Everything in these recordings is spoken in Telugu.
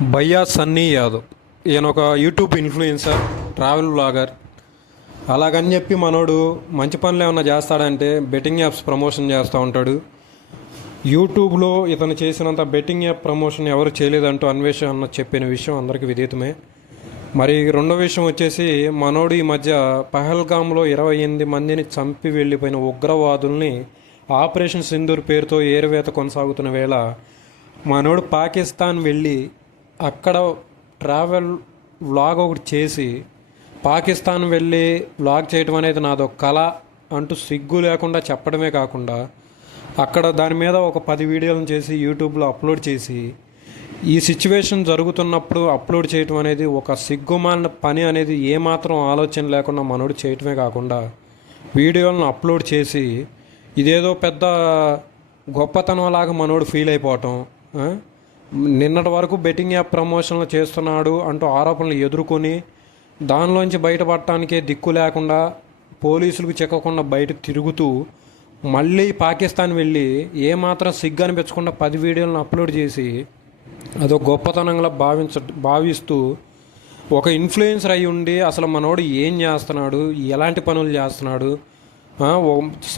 భయ్యా సన్నీ యాదవ్ ఈయన ఒక యూట్యూబ్ ఇన్ఫ్లుయెన్సర్, ట్రావెల్ బ్లాగర్. అలాగని చెప్పి మనోడు మంచి పనులు ఏమన్నా చేస్తాడంటే బెట్టింగ్ యాప్స్ ప్రమోషన్ చేస్తూ ఉంటాడు. యూట్యూబ్లో ఇతను చేసినంత బెట్టింగ్ యాప్ ప్రమోషన్ ఎవరు చేయలేదంటూ అన్వేషణ చెప్పిన విషయం అందరికీ విదితమే. మరి రెండో విషయం వచ్చేసి మనోడు ఈ మధ్య పహల్గామ్లో 28 మందిని చంపి వెళ్ళిపోయిన ఉగ్రవాదుల్ని ఆపరేషన్ సింధూర్ పేరుతో ఏరువేత కొనసాగుతున్న వేళ మనోడు పాకిస్తాన్ వెళ్ళి అక్కడ ట్రావెల్ వ్లాగ్ ఒకటి చేసి పాకిస్తాన్ వెళ్ళి వ్లాగ్ చేయడం అనేది నాదొక కళ అంటూ సిగ్గు లేకుండా చెప్పడమే కాకుండా అక్కడ దాని మీద ఒక 10 వీడియోలను చేసి యూట్యూబ్లో అప్లోడ్ చేసి ఈ సిచ్యువేషన్ జరుగుతున్నప్పుడు అప్లోడ్ చేయటం అనేది ఒక సిగ్గుమాలిన పని అనేది ఏమాత్రం ఆలోచన లేకుండా మనోడు చేయటమే కాకుండా వీడియోలను అప్లోడ్ చేసి ఇదేదో పెద్ద గొప్పతనంలాగా మనోడు ఫీల్ అయిపోవటం. నిన్నటి వరకు బెట్టింగ్ యాప్ ప్రమోషన్లు చేస్తున్నాడు అంటూ ఆరోపణలు ఎదుర్కొని దానిలోంచి బయటపడటానికే దిక్కు లేకుండా పోలీసులకు చిక్కకుండా బయట తిరుగుతూ మళ్ళీ పాకిస్తాన్ వెళ్ళి ఏమాత్రం సిగ్గు అనిపించకుండా 10 వీడియోలను అప్లోడ్ చేసి అదొక గొప్పతనంగా భావిస్తూ ఒక ఇన్ఫ్లుయెన్సర్ అయి ఉండి అసలు మనోడు ఏం చేస్తున్నాడు, ఎలాంటి పనులు చేస్తున్నాడు,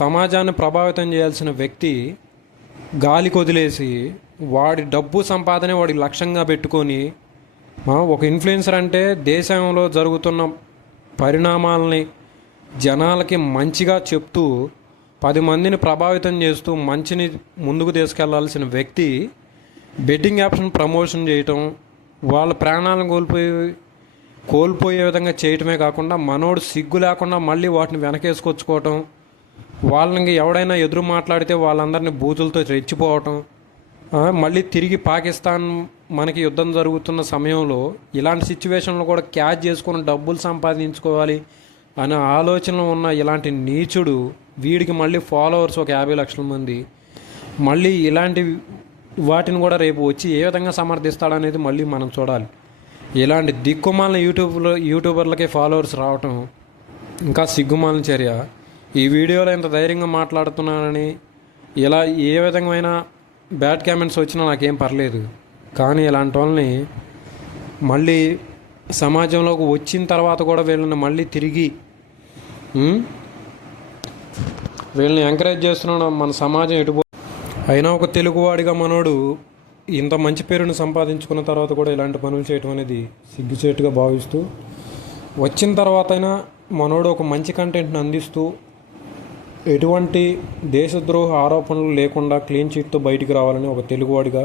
సమాజాన్ని ప్రభావితం చేయాల్సిన వ్యక్తి గాలికి వదిలేసి వాడి డబ్బు సంపాదనే వాడి లక్ష్యంగా పెట్టుకొని ఒక ఇన్ఫ్లుయెన్సర్ అంటే దేశంలో జరుగుతున్న పరిణామాలని జనాలకి మంచిగా చెప్తూ 10 మందిని ప్రభావితం చేస్తూ మంచిని ముందుకు తీసుకెళ్లాల్సిన వ్యక్తి బెట్టింగ్ యాప్స్ని ప్రమోషన్ చేయటం, వాళ్ళ ప్రాణాలను కోల్పోయే విధంగా చేయటమే కాకుండా మనోడు సిగ్గు లేకుండా మళ్ళీ వాటిని వెనకేసుకొచ్చుకోవటం, వాళ్ళకి ఎవడైనా ఎదురు మాట్లాడితే వాళ్ళందరినీ బూతులతో రెచ్చిపోవటం, మళ్ళీ తిరిగి పాకిస్తాన్ మనకి యుద్ధం జరుగుతున్న సమయంలో ఇలాంటి సిచ్యువేషన్లో కూడా క్యాచ్ చేసుకొని డబ్బులు సంపాదించుకోవాలి అనే ఆలోచనలో ఉన్న ఇలాంటి నీచుడు వీడికి మళ్ళీ ఫాలోవర్స్ ఒక 50 లక్షల మంది, మళ్ళీ ఇలాంటి వాటిని కూడా రేపు వచ్చి ఏ విధంగా సమర్థిస్తాడనేది మళ్ళీ మనం చూడాలి. ఇలాంటి దిక్కుమాలిన యూట్యూబర్లకే ఫాలోవర్స్ రావటం ఇంకా సిగ్గుమాలిన చర్య. ఈ వీడియోలో ఇంత ధైర్యంగా మాట్లాడుతున్నానని ఇలా ఏ విధమైన బ్యాడ్ కామెంట్స్ వచ్చినా నాకేం పర్లేదు, కానీ ఇలాంటి వాళ్ళని మళ్ళీ సమాజంలోకి వచ్చిన తర్వాత కూడా వీళ్ళని మళ్ళీ తిరిగి వీళ్ళని ఎంకరేజ్ చేస్తున్నాడు మన సమాజం ఎటుపో. అయినా ఒక తెలుగువాడిగా మనోడు ఇంత మంచి పేరుని సంపాదించుకున్న తర్వాత కూడా ఇలాంటి పనులు చేయటం అనేది సిగ్గుచేటుగా భావిస్తూ వచ్చిన తర్వాత అయినా మనోడు ఒక మంచి కంటెంట్ని అందిస్తూ ఎటువంటి దేశద్రోహ ఆరోపణలు లేకుండా క్లీన్ చిట్తో బయటికి రావాలని ఒక తెలుగువాడిగా